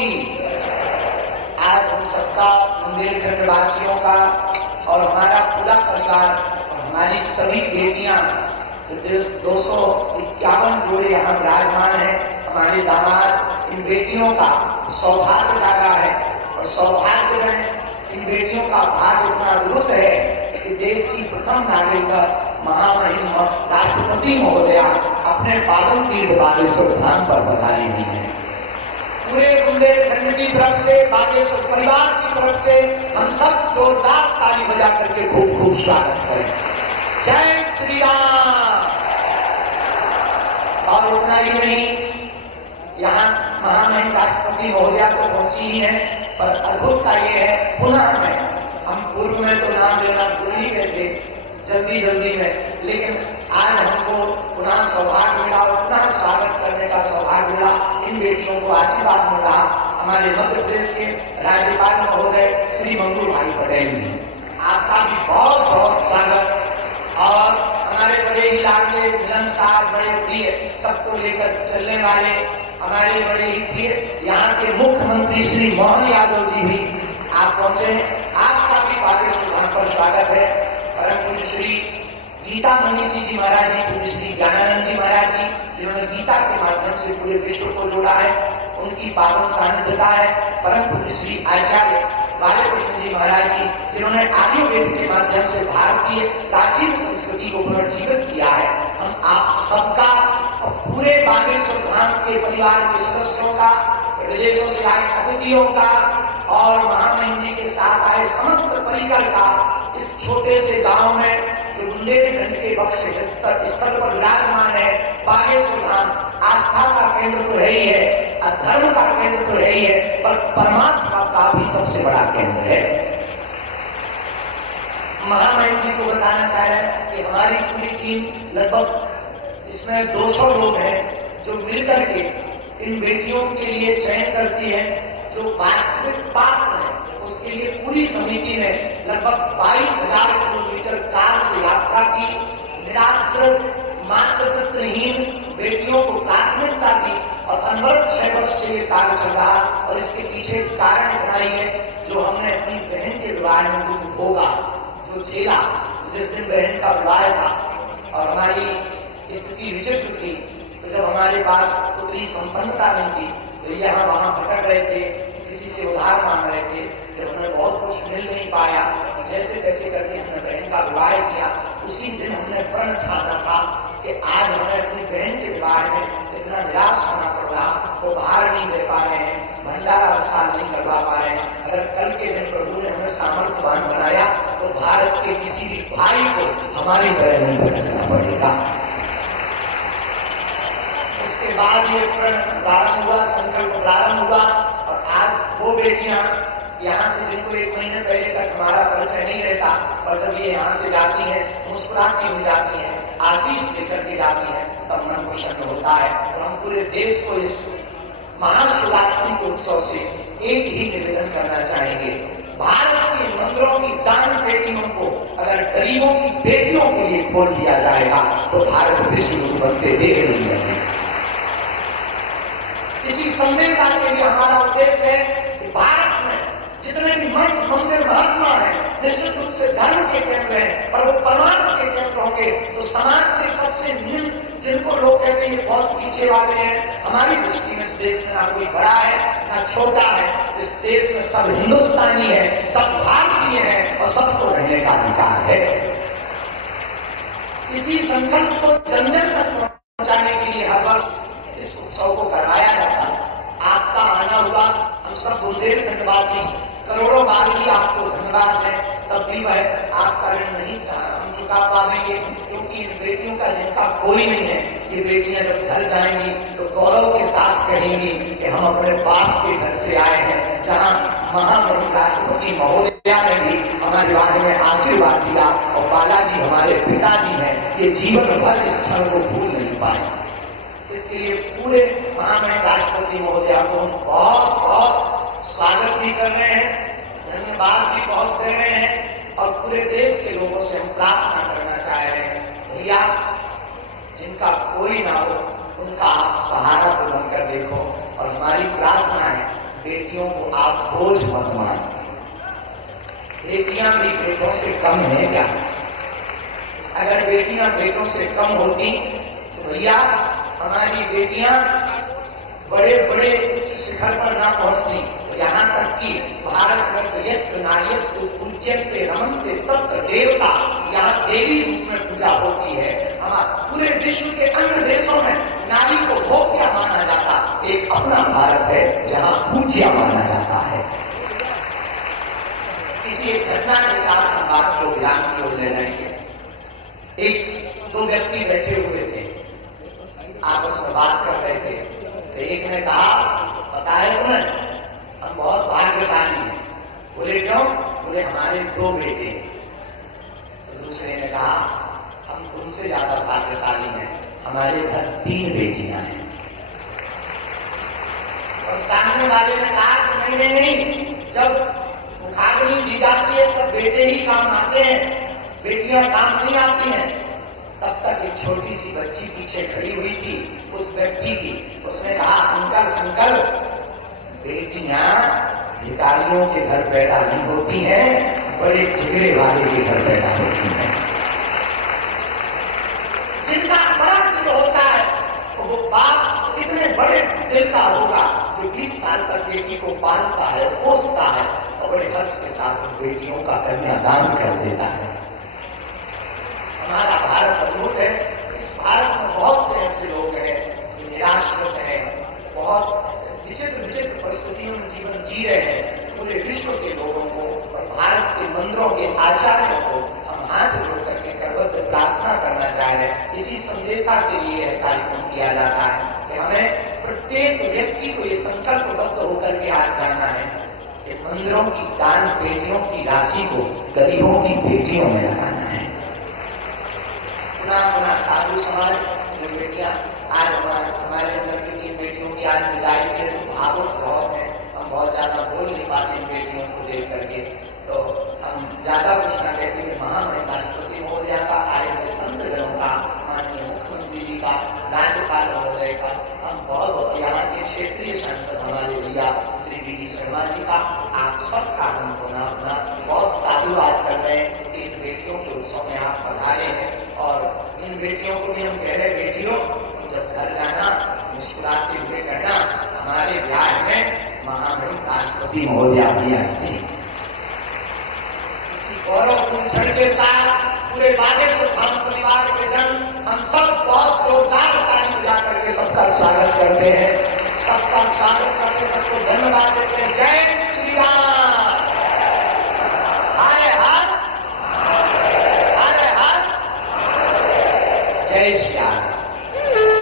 की। आज हम सबका, बुंदेलखंड वासियों का और हमारा पूरा परिवार और हमारी सभी बेटियां, 251 जोड़े यहाँ विराजमान हैं, हमारे दामाद, इन बेटियों का सौभाग्य जागा है। और सौभाग्य में इन बेटियों का भाग्य इतना अद्भुत है कि देश की प्रथम नागरिक महामहिम राष्ट्रपति महोदया अपने पावन तीर्थ बागेश्वर धाम पर पधारी हुई है। पूरे बुंदेलखंड की तरफ से, बागेश्वर परिवार की तरफ से हम सब जोरदार ताली बजा करके खूब खूब स्वागत करें। जय श्री राम। और उतना ही नहीं, यहाँ महामहिम राष्ट्रपति महोदया तो पहुंची ही है, पर अद्भुतता ये है, पुनः में हम पूर्व में तो नाम लेना भूल ही गए थे जल्दी में, लेकिन आज हमको पुनः सौभाग्य मिला और पुनः स्वागत करने का सौभाग्य मिला। इन बेटियों को आशीर्वाद मिला हमारे मध्य प्रदेश के राज्यपाल महोदय श्री मंगू भाई पटेल जी, आपका भी बहुत बहुत स्वागत। और हमारे बड़े ही लाडले मिलनसार, बड़े प्रिय, सबको लेकर चलने वाले हमारे बड़े ही प्रिय यहाँ के मुख्यमंत्री श्री मोहन यादव जी भी आप पहुंचे हैं। आपका भी बागेश्वर धाम पर स्वागत है। परम पूज्य श्री गीता मनीषी जी महाराज जी, पूज्य श्री ज्ञानानंद जी महाराज जी, जिन्होंने गीता के माध्यम से पूरे विश्व को जोड़ा है, उनकी पावन सानिध्यता है। परम पूज्य श्री आचार्य बालकृष्ण जी महाराज जी, जिन्होंने आयुर्वेद के माध्यम से भारतीय प्राचीन संस्कृति को पुनर्जीवित किया है। हम आप सबका और पूरे बागेश्वर धाम के परिवार के सदस्यों का, विदेशों से आए अतिथियों का और महामहिम जी के साथ आए समस्त परिकर का, इस छोटे से गांव में जो बुंदेलखंड के बक्स स्थल पर विराजमान है, बागेश्वर धाम आस्था का केंद्र तो है ही है, धर्म का केंद्र तो है ही है, पर परमात्मा का भी सबसे बड़ा केंद्र है। महामहिम जी को बताना चाह रहे हैं कि हमारी पूरी टीम लगभग इसमें 200 लोग हैं जो मिलकर के इन बेटियों के लिए चयन करती है। जो वास्तविक पात्र है उसके लिए पूरी समिति ने लगभग 22,000 किलोमीटर कार से यात्रा की। निराश्रित, मातृत्वहीन बेटियों को प्राथमिकता दी और अनवरत 6 वर्ष से ये कार्य चल रहा। और इसके पीछे कारण इतना ही है, जो हमने अपनी बहन के विवाह में दुख भोगा, जो झेला, जिस दिन बहन का विवाह था और हमारी स्थिति विचित्र थी, तो जब हमारे पास उतनी संपन्नता नहीं थी तो ये हम वहां भटक रहे थे, किसी से उधार मांग रहे थे, जब हमें बहुत कुछ मिल नहीं पाया, जैसे तैसे करके हमने बहन का विवाह किया। उसी दिन हमने प्रण ठाना था कि आज हमें अपनी बहन के विवाह में इतना निराश होना पड़ रहा, वो बाहर नहीं दे पा रहे हैं, भंडारा विशाल नहीं करवा पा रहे हैं। अगर कल के दिन प्रभु ने हमें सामर्थ्यवान बनाया तो भारत के किसी भी भाई को हमारी तरह नहीं भटकना पड़ेगा। उसके बाद ये प्रण प्रारंभ हुआ, संकल्प प्रारंभ हुआ। और आज वो बेटियां यहाँ से, जिनको 1 महीने पहले तक हमारा परिचय नहीं रहता, और जब ये यहाँ से जाती हैं, मुस्कुराती हुई जाती हैं, आशीष लेकर के जाती हैं, तब मन प्रसन्न होता है। और हम पूरे देश को इस महाशिवरात्रि के उत्सव से एक ही निवेदन करना चाहेंगे, भारत के मंदिरों की दान पेटियों को अगर गरीबों की बेटियों के लिए खोल दिया जाएगा तो भारत विश्व गुरु बनते देख नहीं है। इसी संदेश के लिए हमारा उद्देश्य है कि भारत में जितने भी मठ, मंदिर, महात्मा हैं, निश्चित रूप से धर्म के केंद्र हैं, पर वो परमात्मा के केंद्र होंगे तो समाज के सबसे निम्न, जिनको लोग कहते हैं ये बहुत पीछे वाले हैं, हमारी दृष्टि में इस देश में ना कोई बड़ा है ना छोटा है, इस देश में सब हिंदुस्तानी है, सब भारतीय है और सबको रहने का अधिकार है। इसी संकल्प को जन जन तक पहुंचाने के लिए हर वर्ष इस उत्सव को करवाया जाता है। आपका आना हुआ, हम सब बुंदेलखंडवासी करोड़ों बार भी आपको धन्यवाद दें, तब भी वह आपका ऋण नहीं हम चुका पाएंगे, क्योंकि इन बेटियों का जिनका कोई नहीं है, ये बेटियां जब घर जाएंगी तो गौरव के साथ कहेंगी कि हम अपने बाप के घर से आए हैं, जहां महामहिम राष्ट्रपति महोदया ने भी हमारे बारे में आशीर्वाद दिया और बालाजी हमारे पिताजी हैं, ये जीवन भर इस क्षण को भूल नहीं पाए। इसलिए पूरे महामहिम राष्ट्रपति महोदया को हम बहुत बहुत स्वागत भी कर रहे हैं, धन्यवाद भी बहुत दे रहे हैं और पूरे देश के लोगों से हम प्रार्थना करना चाह रहे हैं, भैया जिनका कोई ना हो उनका आप सहारा तो बनकर देखो। और हमारी प्रार्थना है बेटियों को आप बोझ मत मानिए। बेटियां भी बेटों से कम है क्या? अगर बेटियां बेटों से कम होती तो भैया हमारी बेटियां बड़े बड़े उच्च शिखर पर ना पहुंचती। यहां तक कि भारत में यत्र नार्यस्तु पूज्यन्ते रमन्ते तत्र देवता, यहाँ देवी रूप में पूजा होती है। हमारे पूरे विश्व के अन्य देशों में नारी को भोग्य माना जाता, एक अपना भारत है जहां पूज्य माना जाता है। किसी एक घटना के साथ हम बात को विराम की ओर ले जाएंगे। एक दो व्यक्ति बैठे हुए थे, आपस में बात कर रहे थे। तो एक ने कहा, पता है तुम्हें हम बहुत भाग्यशाली हैं। बोले क्यों? बोले हमारे 2 बेटे हैं। तो दूसरे ने कहा, हम तुमसे ज्यादा भाग्यशाली हैं, हमारे घर 3 बेटियां हैं। और सामने वाले ने कहा कि नहीं, जब मुखाग्नि दी जाती है तब बेटे ही काम आते हैं, बेटियां काम नहीं आती हैं। तब तक एक छोटी सी बच्ची पीछे खड़ी हुई थी उस व्यक्ति की। उसने कहा, अंकल अंकल, बेटियां भिखारियों के घर पैदा नहीं होती हैं, बड़े जिगरे वाले के घर पैदा होती हैं। जिनका बड़ा दिल होता है तो वो बाप इतने बड़े दिल का होगा जो 20 साल तक बेटी को पालता है, पोसता है और बड़े हर्ष के साथ बेटियों का कन्यादान कर देता है। हमारा भारत अद्भुत है। इस भारत में बहुत से ऐसे लोग हैं जो निराश्रित हैं, बहुत विचित्र विचित्र परिस्थितियों में जीवन जी रहे हैं। पूरे विश्व के लोगों को और भारत के मंदिरों के आचार्यों को हम हाथ जोड़ करके करबद्ध प्रार्थना करना चाह रहे हैं। इसी संदेशा के लिए यह कार्यक्रम किया जाता है कि हमें प्रत्येक व्यक्ति को ये संकल्पबद्ध होकर के हाथ जाना है कि मंदिरों की दान पेटियों की राशि को गरीबों की बेटियों में लगाना है। पुनः साधु समाज जो बेटियां आज हमारे अंदर की 3 बेटियों की आज विदाई के भावुक बहुत है। हम बहुत ज्यादा बोल नहीं पाते इन बेटियों को देख करके, तो हम ज्यादा कुछ न कहते कि महामहिम राष्ट्रपति महोदया का, आए हुए संत जनों का, माननीय मुख्यमंत्री जी का, राज्यपाल महोदय का, हम बहुत यहाँ के क्षेत्रीय सांसद हमारे भैया श्री डी शर्मा जी का, आप सबका हम अपना बहुत साधुवाद कर रहे हैं कि इन बेटियों के उत्सव में आप पधारे हैं। और इन बेटियों को भी हम कह रहे, बेटियों जब घर जाना मुस्कुराते हुए कहना, हमारे ब्याह में महामहिम राष्ट्रपति महोदया भी आई थी। इसी गौरवपूर्ण क्षण के साथ पूरे बागेश्वर धाम परिवार के जन हम सब बहुत जोरदार ताली बजा करके सबका स्वागत करते हैं, सबका स्वागत करके सबको धन्यवाद देते हैं। जय